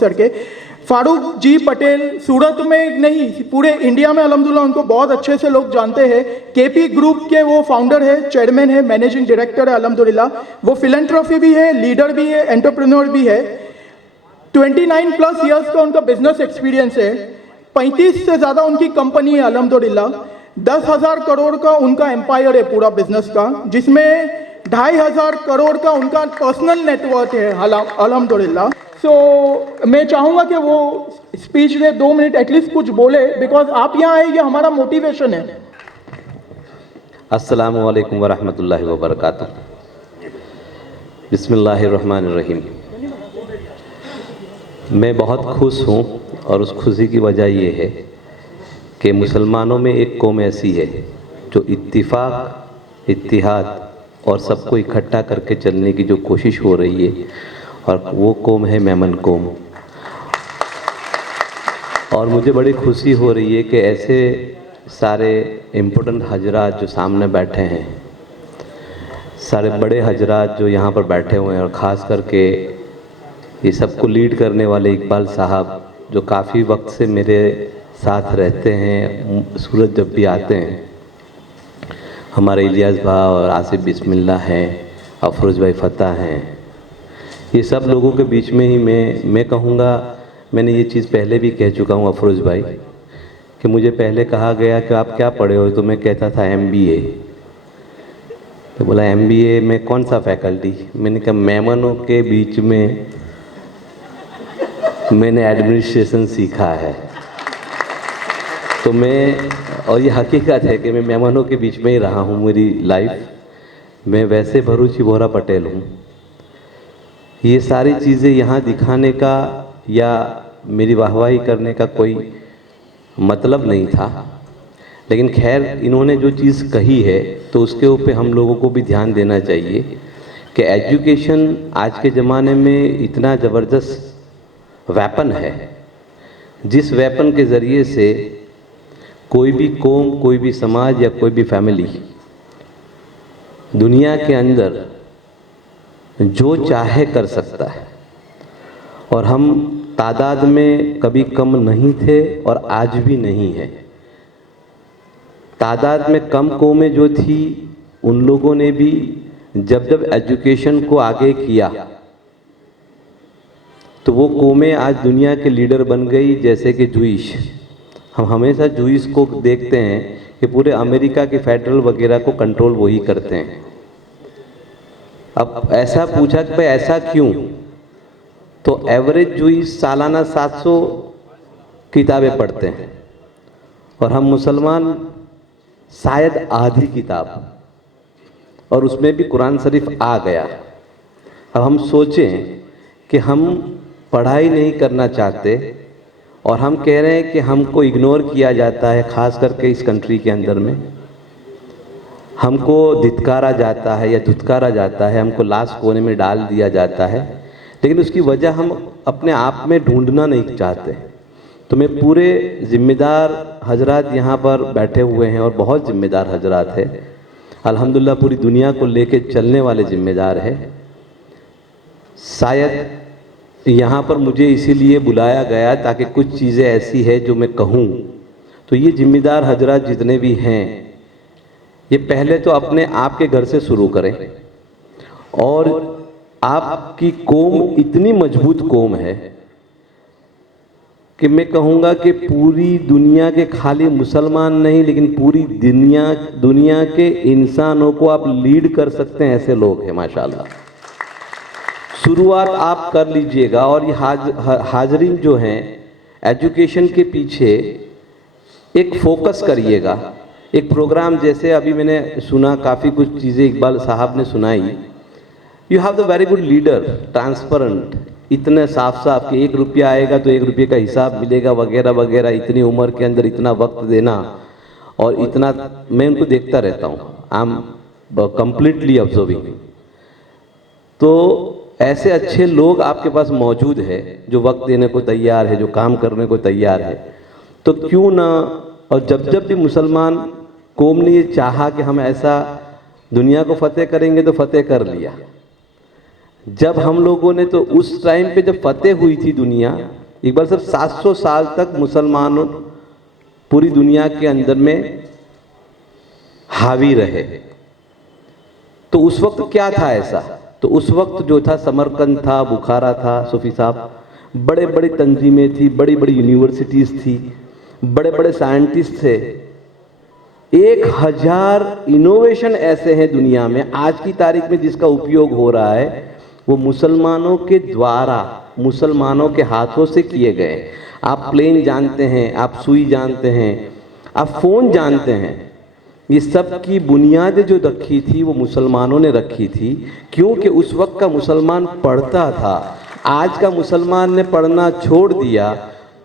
Sir के फारूक जी पटेल सूरत में नहीं पूरे इंडिया में अल्हम्दुलिल्लाह उनको बहुत अच्छे से लोग जानते हैं। केपी ग्रुप के वो फाउंडर है, चेयरमैन है, मैनेजिंग डायरेक्टर है अल्हम्दुलिल्लाह। वो फिलैंथ्रोपी भी है, लीडर भी है, एंटरप्रेन्योर भी है। 29 प्लस ईयर्स का उनका बिजनेस एक्सपीरियंस है। 35 से ज़्यादा उनकी कंपनी है अल्हम्दुलिल्लाह। 10,000 करोड़ का उनका एम्पायर है पूरा बिजनेस का, जिसमें 2,500 करोड़ का उनका पर्सनल नेटवर्क है अल्हम्दुलिल्लाह। सो मैं चाहूँगा कि वो स्पीच दे 2 मिनट एटलीस्ट कुछ बोले, बिकॉज आप यहाँ आए ये हमारा मोटिवेशन है। अस्सलामु अलैकुम वरहमतुल्लाहि वबरकातुहू। बिस्मिल्लाहिर्रहमानिर्रहीम। मैं बहुत खुश हूँ और उस खुशी की वजह ये है कि मुसलमानों में एक कौम ऐसी है जो इत्तिफाक, इत्तिहाद और सबको इकट्ठा करके चलने की जो कोशिश हो रही है, और वो कौम है मेमन कौम। और मुझे बड़ी खुशी हो रही है कि ऐसे सारे इम्पोर्टेंट हजरात जो सामने बैठे हैं, सारे बड़े हजरात जो यहाँ पर बैठे हुए हैं, और ख़ास करके ये सबको लीड करने वाले इकबाल साहब जो काफ़ी वक्त से मेरे साथ रहते हैं, सूरत जब भी आते हैं, हमारे इलियास भाई और आसिफ बिस्मिल्लाह हैं, अफरोज़ भाई फ़तह हैं, ये सब लोगों के बीच में ही मैं कहूँगा, मैंने ये चीज़ पहले भी कह चुका हूँ अफरोज़ भाई, कि मुझे पहले कहा गया कि आप क्या पढ़े हो, तो मैं कहता था MBA। तो बोला MBA में कौन सा फैकल्टी? मैंने कहा मेमनों के बीच में मैंने एडमिनिस्ट्रेशन सीखा है। तो और ये हकीकत है कि मैं मेमनों के बीच में ही रहा हूँ मेरी लाइफ। मैं वैसे भरूची बोरा पटेल हूँ। ये सारी चीज़ें यहाँ दिखाने का या मेरी वाहवाही करने का कोई मतलब नहीं था, लेकिन खैर इन्होंने जो चीज़ कही है तो उसके ऊपर हम लोगों को भी ध्यान देना चाहिए कि एजुकेशन आज के ज़माने में इतना ज़बरदस्त वेपन है, जिस वेपन के ज़रिए से कोई भी कौम, कोई भी समाज या कोई भी फैमिली दुनिया के अंदर जो चाहे कर सकता है। और हम तादाद में कभी कम नहीं थे और आज भी नहीं है। तादाद में कम कौमें जो थी, उन लोगों ने भी जब एजुकेशन को आगे किया तो वो कौमें आज दुनिया के लीडर बन गई। जैसे कि जूइश, हम हमेशा जूइश को देखते हैं कि पूरे अमेरिका के फेडरल वगैरह को कंट्रोल वही करते हैं। अब ऐसा पूछा कि भाई ऐसा क्यों, तो एवरेज जूइश सालाना 700 किताबें पढ़ते हैं और हम मुसलमान शायद आधी किताब, और उसमें भी कुरान शरीफ आ गया। अब हम सोचें कि हम पढ़ाई नहीं करना चाहते और हम कह रहे हैं कि हमको इग्नोर किया जाता है, ख़ास करके इस कंट्री के अंदर में हमको धित्कारा जाता है या धुतकारा जाता है, हमको लास्ट कोने में डाल दिया जाता है, लेकिन उसकी वजह हम अपने आप में ढूंढना नहीं चाहते। तो मैं पूरे ज़िम्मेदार हजरात यहाँ पर बैठे हुए हैं और बहुत ज़िम्मेदार हजरात है अल्हम्दुलिल्लाह, पूरी दुनिया को लेके चलने वाले ज़िम्मेदार है। शायद यहाँ पर मुझे इसीलिए बुलाया गया ताकि कुछ चीज़ें ऐसी है जो मैं कहूँ। तो ये ज़िम्मेदार हजरात जितने भी हैं, ये पहले तो अपने आप के घर से शुरू करें। और आपकी कौम इतनी मजबूत कौम है कि मैं कहूँगा कि पूरी दुनिया के खाली मुसलमान नहीं, लेकिन पूरी दुनिया के इंसानों को आप लीड कर सकते हैं। ऐसे लोग हैं माशाल्लाह। शुरुआत आप कर लीजिएगा। और ये हाजरीन जो हैं, एजुकेशन के पीछे एक फोकस करिएगा। एक प्रोग्राम जैसे अभी मैंने सुना, काफ़ी कुछ चीज़ें इकबाल साहब ने सुनाई। You have the very good leader, transparent, इतने साफ साफ कि 1 रुपया आएगा तो 1 रुपये का हिसाब मिलेगा वगैरह वगैरह। इतनी उम्र के अंदर इतना वक्त देना और इतना, मैं उनको देखता रहता हूँ, आई एम कम्प्लीटली ऑब्जर्विंग। तो ऐसे अच्छे लोग आपके पास मौजूद है जो वक्त देने को तैयार है, जो काम करने को तैयार है। तो क्यों ना, और जब भी मुसलमान कौम ने ये चाहा कि हम ऐसा दुनिया को फतेह करेंगे तो फतेह कर लिया, जब हम लोगों ने तो उस टाइम पे जब फतेह हुई थी दुनिया, इकबाल साहब 700 साल तक मुसलमानों पूरी दुनिया के अंदर में हावी रहे। तो उस वक्त क्या था ऐसा? तो उस वक्त जो था समरकंद था, बुखारा था, सूफी साहब, बड़े बड़े तंजीमें थी, बड़ी बड़ी यूनिवर्सिटीज़ थी, बड़े बड़े साइंटिस्ट थे। 1000 इनोवेशन ऐसे हैं दुनिया में आज की तारीख में जिसका उपयोग हो रहा है, वो मुसलमानों के द्वारा, मुसलमानों के हाथों से किए गए। आप प्लेन जानते हैं, आप सुई जानते हैं, आप फ़ोन जानते हैं, ये सब की बुनियाद जो रखी थी वो मुसलमानों ने रखी थी, क्योंकि उस वक्त का मुसलमान पढ़ता था। आज का मुसलमान ने पढ़ना छोड़ दिया,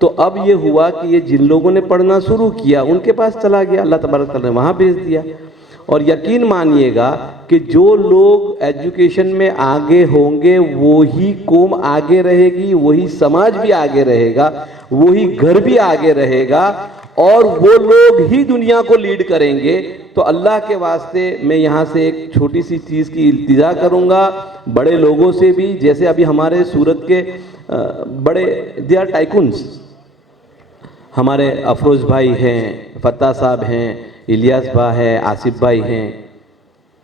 तो अब ये हुआ कि ये जिन लोगों ने पढ़ना शुरू किया उनके पास चला गया, अल्लाह तबारक तआला ने वहाँ भेज दिया। और यकीन मानिएगा कि जो लोग एजुकेशन में आगे होंगे वही कौम आगे रहेगी, वही समाज भी आगे रहेगा, वही घर भी आगे रहेगा, और वो लोग ही दुनिया को लीड करेंगे। तो अल्लाह के वास्ते मैं यहाँ से एक छोटी सी चीज़ की इल्तिजा करूँगा बड़े लोगों से भी, जैसे अभी हमारे सूरत के बड़े दे आर टाइकून्स, हमारे अफरोज़ भाई हैं, फत्ता साहब हैं, इलियास भाई है, आसिफ भाई हैं,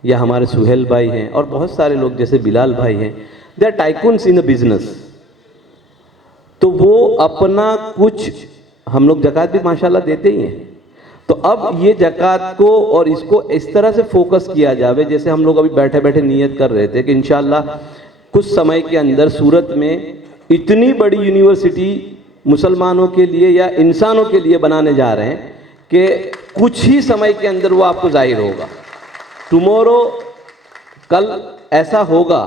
या हमारे सुहेल भाई हैं, और बहुत सारे लोग जैसे बिलाल भाई हैं, they are tycoons in the business. तो वो अपना कुछ, हम लोग ज़कात भी माशाल्लाह देते ही हैं, तो अब ये ज़कात को और इसको इस तरह से फोकस किया जावे, जैसे हम लोग अभी बैठे बैठे नियत कर रहे थे कि इंशाल्लाह कुछ समय के अंदर सूरत में इतनी बड़ी यूनिवर्सिटी मुसलमानों के लिए या इंसानों के लिए बनाने जा रहे हैं कि कुछ ही समय के अंदर वो आपको जाहिर होगा। टुमारो, कल ऐसा होगा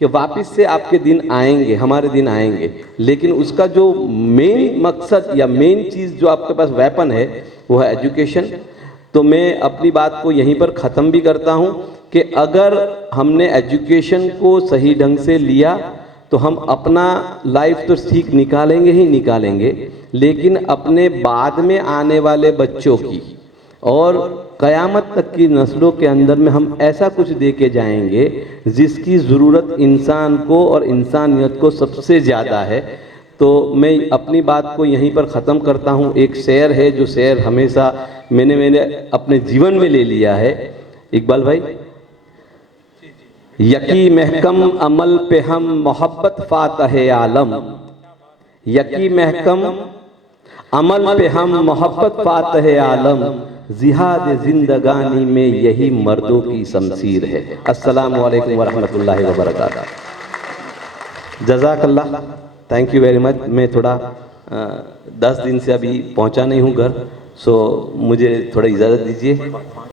कि वापस से आपके दिन आएंगे, हमारे दिन आएंगे, लेकिन उसका जो मेन मकसद या मेन चीज़ जो आपके पास वेपन है वो है एजुकेशन। तो मैं अपनी बात को यहीं पर ख़त्म भी करता हूँ कि अगर हमने एजुकेशन को सही ढंग से लिया तो हम अपना लाइफ तो ठीक निकालेंगे ही निकालेंगे, लेकिन अपने बाद में आने वाले बच्चों की और क़यामत तक की नस्लों के अंदर में हम ऐसा कुछ दे के जाएंगे जिसकी ज़रूरत इंसान को और इंसानियत को सबसे ज़्यादा है। तो मैं अपनी बात को यहीं पर ख़त्म करता हूँ। एक शेर है जो शेर हमेशा मैंने अपने जीवन में ले लिया है। इकबाल भाई, यकी महकम अमल पे हम मोहब्बत फातह आलम, यकी महकम अमल पे हम मोहब्बत फातह आलम, जिहाद जिंदगानी में यही मर्दों की शमशीर है। अस्सलामु अलैकुम वरहमतुल्लाहि वबरकातुहू। जज़ाकल्लाह, थैंक यू वेरी मच। मैं थोड़ा 10 दिन से अभी पहुंचा नहीं हूं घर, सो मुझे थोड़ा इजाज़त दीजिए।